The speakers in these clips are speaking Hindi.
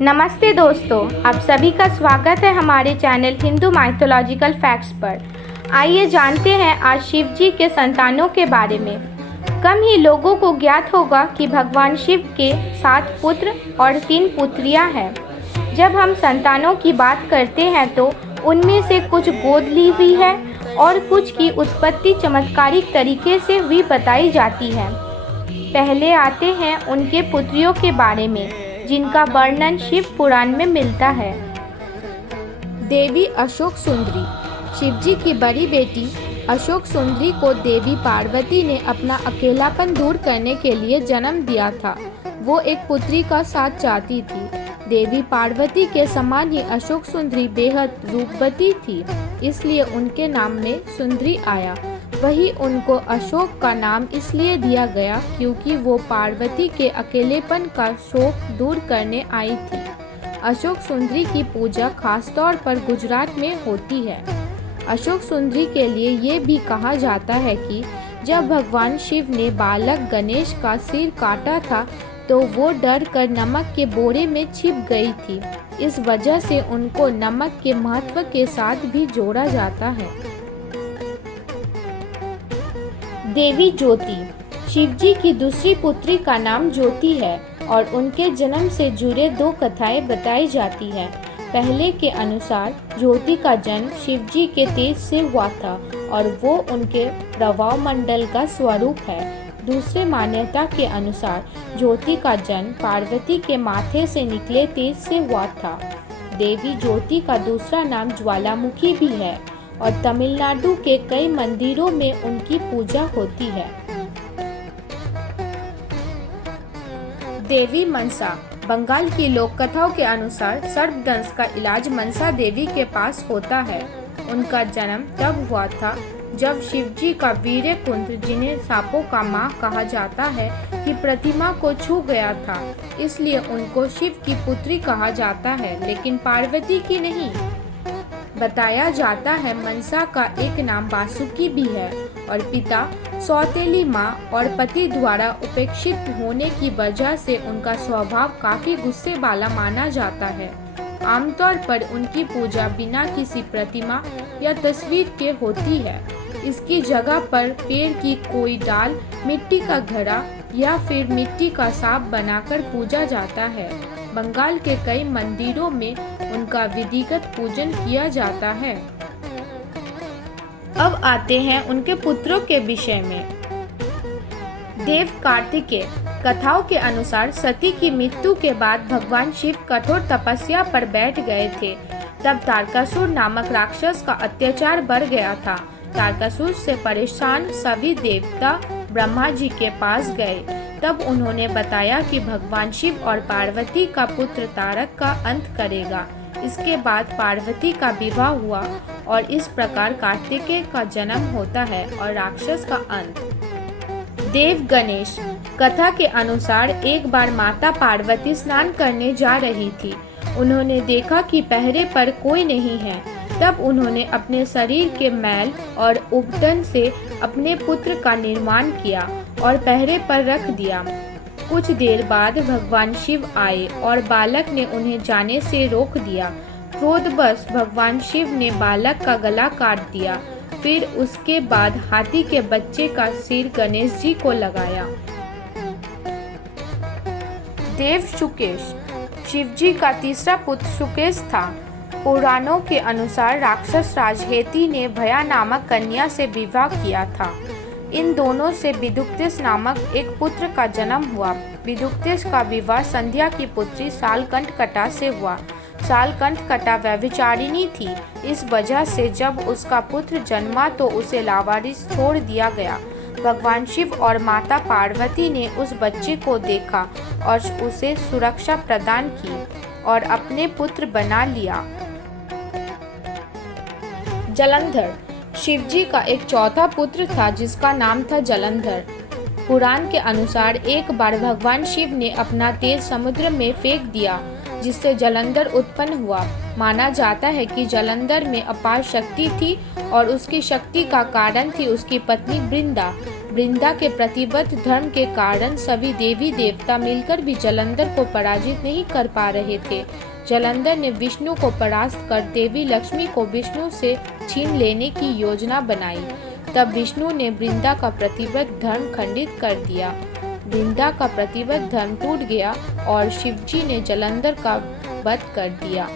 नमस्ते दोस्तों, आप सभी का स्वागत है हमारे चैनल हिंदू माइथोलॉजिकल फैक्ट्स पर। आइए जानते हैं आज शिव जी के संतानों के बारे में। कम ही लोगों को ज्ञात होगा कि भगवान शिव के 7 पुत्र और 3 पुत्रियां हैं। जब हम संतानों की बात करते हैं तो उनमें से कुछ गोद ली हुई है और कुछ की उत्पत्ति चमत्कारिक तरीके से हुई बताई जाती है। पहले आते हैं उनके पुत्रियों के बारे में, जिनका वर्णन शिव पुराण में मिलता है। देवी अशोक सुंदरी। शिवजी की बड़ी बेटी अशोक सुंदरी को देवी पार्वती ने अपना अकेलापन दूर करने के लिए जन्म दिया था। वो एक पुत्री का साथ चाहती थी। देवी पार्वती के समान ही अशोक सुंदरी बेहद रूपवती थी, इसलिए उनके नाम में सुंदरी आया। वही उनको अशोक का नाम इसलिए दिया गया क्योंकि वो पार्वती के अकेलेपन का शोक दूर करने आई थी। अशोक सुंदरी की पूजा खासतौर पर गुजरात में होती है। अशोक सुंदरी के लिए ये भी कहा जाता है कि जब भगवान शिव ने बालक गणेश का सिर काटा था तो वो डर कर नमक के बोरे में छिप गई थी। इस वजह से उनको नमक के महत्व के साथ भी जोड़ा जाता है। देवी ज्योति। शिवजी की दूसरी पुत्री का नाम ज्योति है और उनके जन्म से जुड़े 2 कथाएं बताई जाती हैं। पहले के अनुसार ज्योति का जन्म शिवजी के तेज से हुआ था और वो उनके प्रभाव मंडल का स्वरूप है। दूसरे मान्यता के अनुसार ज्योति का जन्म पार्वती के माथे से निकले तेज से हुआ था। देवी ज्योति का दूसरा नाम ज्वालामुखी भी है और तमिलनाडु के कई मंदिरों में उनकी पूजा होती है। देवी मनसा। बंगाल की लोक कथाओं के अनुसार सर्पदंश का इलाज मनसा देवी के पास होता है। उनका जन्म तब हुआ था जब शिवजी का वीर्य कुंड, जिन्हें सांपों का मां कहा जाता है, की प्रतिमा को छू गया था। इसलिए उनको शिव की पुत्री कहा जाता है, लेकिन पार्वती की नहीं। बताया जाता है मनसा का एक नाम वासुकी भी है और पिता सौतेली माँ और पति द्वारा उपेक्षित होने की वजह से उनका स्वभाव काफी गुस्से वाला माना जाता है। आमतौर पर उनकी पूजा बिना किसी प्रतिमा या तस्वीर के होती है। इसकी जगह पर पेड़ की कोई डाल, मिट्टी का घड़ा या फिर मिट्टी का सांप बनाकर पूजा जाता है। बंगाल के कई मंदिरों में उनका विधिवत पूजन किया जाता है। अब आते हैं उनके पुत्रों के विषय में। देव कार्तिकेय। कथाओं के अनुसार सती की मृत्यु के बाद भगवान शिव कठोर तपस्या पर बैठ गए थे। तब तारकासुर नामक राक्षस का अत्याचार बढ़ गया था। तारकासुर से परेशान सभी देवता ब्रह्मा जी के पास गए। तब उन्होंने बताया कि भगवान शिव और पार्वती का पुत्र तारक का अंत करेगा। इसके बाद पार्वती का विवाह हुआ और इस प्रकार कार्तिकेय का जन्म होता है और राक्षस का अंत। देव गणेश। कथा के अनुसार एक बार माता पार्वती स्नान करने जा रही थी। उन्होंने देखा कि पहरे पर कोई नहीं है। तब उन्होंने अपने शरीर के मैल और उबटन से अपने पुत्र का निर्माण किया और पहरे पर रख दिया। कुछ देर बाद भगवान शिव आए और बालक ने उन्हें जाने से रोक दिया। क्रोधवश भगवान शिव ने बालक का गला काट दिया। फिर उसके बाद हाथी के बच्चे का सिर गणेश जी को लगाया। देव शुकेश। शिवजी का तीसरा पुत्र शुकेश था। पुराणों के अनुसार राक्षस राजहेती ने भया नामक कन्या से विवाह किया था। इन दोनों से विदुक्तेश नामक एक पुत्र का जन्म हुआ। विदुक्तेश का विवाह संध्या की पुत्री सालकंठकटा से हुआ। सालकंठकटा व्यभिचारिणी थी। इस वजह से जब उसका पुत्र जन्मा तो उसे लावारिस छोड़ दिया गया। भगवान शिव और माता पार्वती ने उस बच्चे को देखा और उसे सुरक्षा प्रदान की और अपने पुत्र बना लिया। जलंधर। शिवजी का एक चौथा पुत्र था जिसका नाम था जलंधर। पुराण के अनुसार एक बार भगवान शिव ने अपना तेज समुद्र में फेंक दिया, जिससे जलंधर उत्पन्न हुआ। माना जाता है कि जलंधर में अपार शक्ति थी और उसकी शक्ति का कारण थी उसकी पत्नी वृंदा। वृंदा के प्रतिबद्ध धर्म के कारण सभी देवी देवता मिलकर भी जालंधर को पराजित नहीं कर पा रहे थे। जालंधर ने विष्णु को परास्त कर देवी लक्ष्मी को विष्णु से छीन लेने की योजना बनाई। तब विष्णु ने वृंदा का प्रतिबद्ध धर्म खंडित कर दिया। वृंदा का प्रतिबद्ध धर्म टूट गया और शिवजी ने जालंधर का वध कर दिया।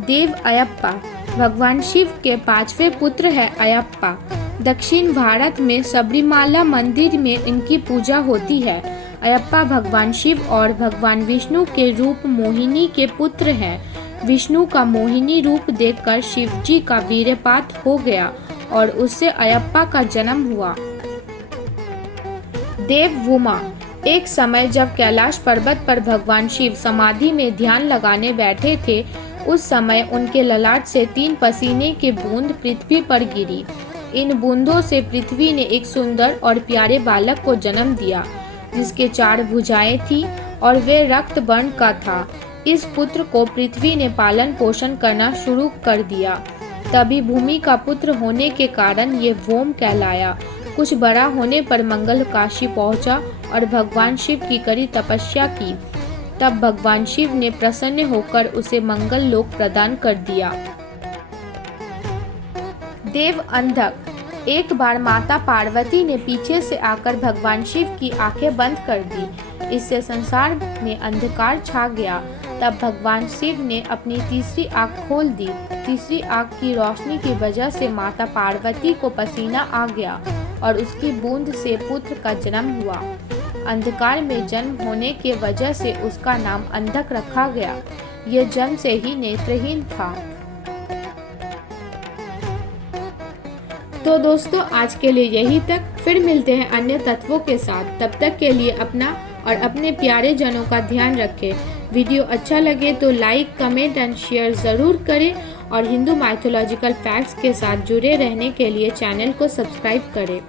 देव अयप्पा भगवान शिव के 5वें पुत्र है अयप्पा। दक्षिण भारत में सबरीमाला मंदिर में इनकी पूजा होती है। अयप्पा भगवान शिव और भगवान विष्णु के रूप मोहिनी के पुत्र हैं। विष्णु का मोहिनी रूप देखकर शिवजी का वीर्यपात हो गया और उससे अयप्पा का जन्म हुआ। देवभूमा एक समय जब कैलाश पर्वत पर भगवान शिव समाधि में ध्यान लगाने बैठे थे, उस समय उनके ललाट से 3 पसीने की बूंद पृथ्वी पर गिरी। इन बूंदों से पृथ्वी ने एक सुंदर और प्यारे बालक को जन्म दिया, जिसके 4 भुजाएं थी और वे रक्त वर्ण का था। इस पुत्र को पृथ्वी ने पालन पोषण करना शुरू कर दिया। तभी भूमि का पुत्र होने के कारण ये व्योम कहलाया। कुछ बड़ा होने पर मंगल काशी पहुंचा और भगवान शिव की कड़ी तपस्या की। तब भगवान शिव ने प्रसन्न होकर उसे मंगल लोक प्रदान कर दिया। देव अंधक एक बार माता पार्वती ने पीछे से आकर भगवान शिव की आंखें बंद कर दी। इससे संसार में अंधकार छा गया। तब भगवान शिव ने अपनी तीसरी आंख खोल दी। तीसरी आंख की रोशनी की वजह से माता पार्वती को पसीना आ गया और उसकी बूंद से पुत्र का जन्म हुआ। अंधकार में जन्म होने के वजह से उसका नाम अंधक रखा गया। यह जन्म से ही नेत्रहीन था। तो दोस्तों, आज के लिए यही तक। फिर मिलते हैं अन्य तत्वों के साथ। तब तक के लिए अपना और अपने प्यारे जनों का ध्यान रखें। वीडियो अच्छा लगे तो लाइक, कमेंट एंड शेयर ज़रूर करें और हिंदू माइथोलॉजिकल फैक्ट्स के साथ जुड़े रहने के लिए चैनल को सब्सक्राइब करें।